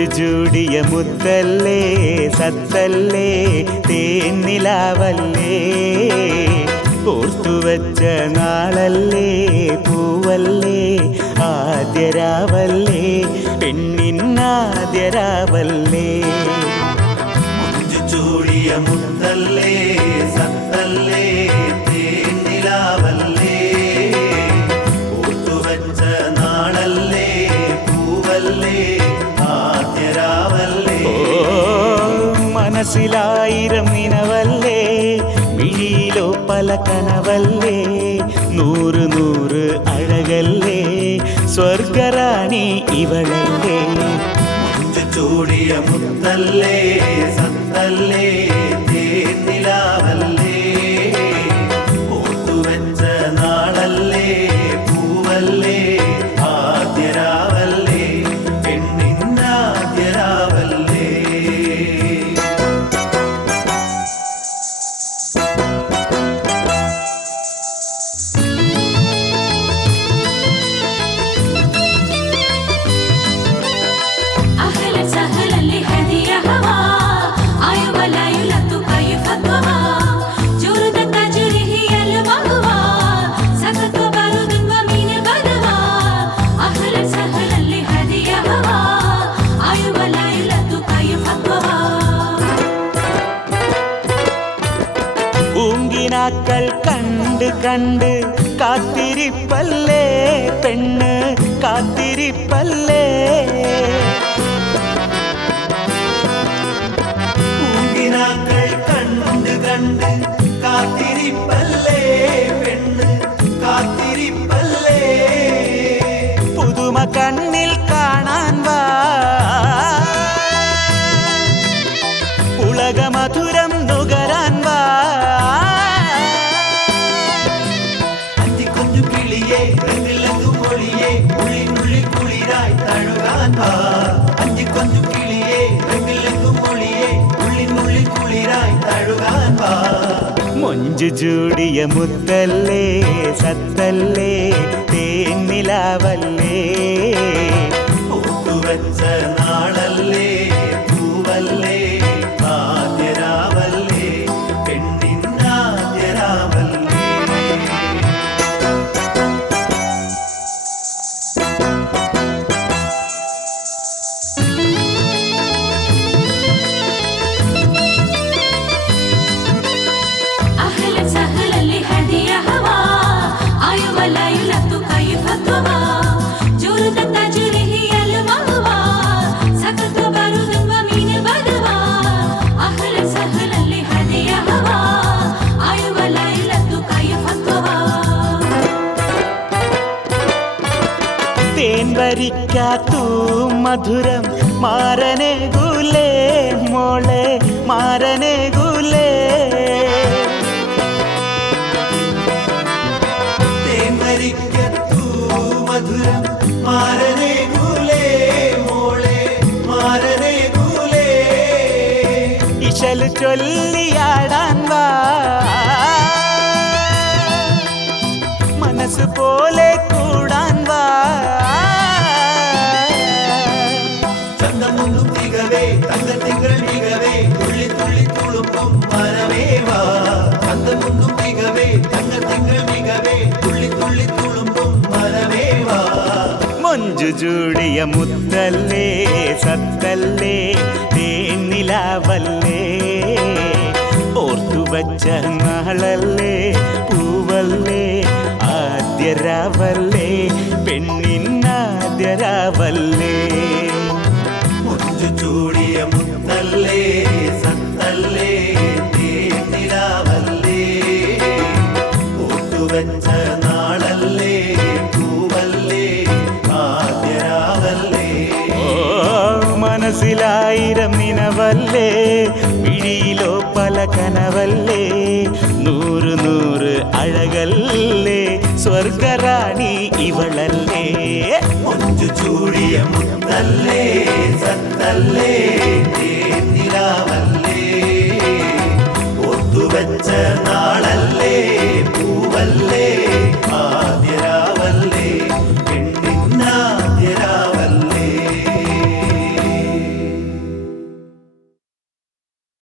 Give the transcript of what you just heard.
മൊഞ്ചു ചൂടിയ മുത്തല്ലേ സത്തല്ലേ തേന്നിലാവല്ലേ ഓർത്തുവച്ച നാളല്ലേ പൂവല്ലേ ആദ്യരാവല്ലേ പെണ്ണിന്നാദ്യരാവല്ലേ മൊഞ്ചു ചൂടിയ മുത്തല്ലേ സത്തല്ലേ തേന്നിലാവല്ലേ ഓർത്തുവച്ച നാളല്ലേ പൂവല്ലേ ആദ്യരാവല്ലേ മനസ്സിലായിരം നിനവല്ലേ മിഴിയിലോ പല കനവല്ലേ നൂറ് നൂറ് അഴകല്ലേ സ്വർഗറാണി ഇവളല്ലേ മൊഞ്ചു ചൂടിയ മുത്തല്ലേ സത്തല്ലേ തേന്നിലാവല്ലേ ഓർത്തുവച്ച നാളല്ലേ പൂവല്ലേ ആദ്യരാവല്ലേ പെണ്ണിന്നാദ്യരാവല്ലേ പൂങ്കിനാക്കൾ കണ്ട് കണ്ട് കാത്തിരിപ്പല്ലേ പെണ്ണ് കാത്തിരിപ്പല്ലേ പൂങ്കിനാക്കൾ കണ്ട് കണ്ട് കാത്തിരിപ്പല്ലേ പെണ്ണ് കാത്തിരിപ്പല്ലേ പുതുമ കണ്ണിൽ കാണാൻ വാ ഉലകമധുരം നുകരാൻ വാ അഞ്ചിക്കൊഞ്ചു കിളിയെ രംഗിലങ്ങു മൊഴിയെ ഉള്ളിനുള്ളിൽ കുളിരായി തഴുകാൻ വാ അഞ്ചിക്കൊഞ്ചു കിളിയെ രംഗിലങ്ങു മൊഴിയെ ഉള്ളിനുള്ളിൽ കുളിരായി തഴുകാൻ വാ മൊഞ്ചു ചൂടിയ മുത്തല്ലേ സത്തല്ലേ തേന്നിലാവല്ലേ ഓർത്തുവച്ച നാളല്ലേ പൂവല്ലേ ആദ്യരാവല്ലേ പെണ്ണിന്നാദ്യരാവല്ലേ തേൻ വരിക്കാത്തു മധുരം മാരനെ ഗുലേ മോളെ മാരനെ ഗുലേ തേൻവരിക്കത്തു മധുരം മാരനെ ഗുലേ മോളെ മാരനെ ഗുലേ ഇശൽ ചൊല്ലിയാടാൻ വാ മനസ്സ് പോലെ കൂടാൻ വാ ചന്തമൊന്നും തികവേ തങ്കത്തിങ്കൾ മികവേ തുള്ളി തുള്ളി തുളുമ്പും മനമേ വാ ചന്തമൊന്നും തികവേ തങ്കത്തിങ്കൾ മികവേ തുള്ളി തുള്ളി തുളുമ്പും മനമേ വാ മൊഞ്ചു ചൂടിയ മുത്തല്ലേ സത്തല്ലേ തേന്നിലാവല്ലേ ഓർത്തുവച്ച നാളല്ലേ പൂവല്ലേ ആദ്യരാവല്ലേ പെണ്ണിന്നാദ്യരാവല്ലേ മൊഞ്ചു ചൂടിയ മുത്തല്ലേ സത്തല്ലേ തേന്നിലാവല്ലേ ഓർത്തുവച്ച നാളല്ലേ പൂവല്ലേ ആദ്യരാവല്ലേ മനസ്സിലായിരം നിനവല്ലേ മിഴിയിലോ പല കനവല്ലേ നൂറ് നൂറ് അഴകല്ലേ സ്വർഗറാണി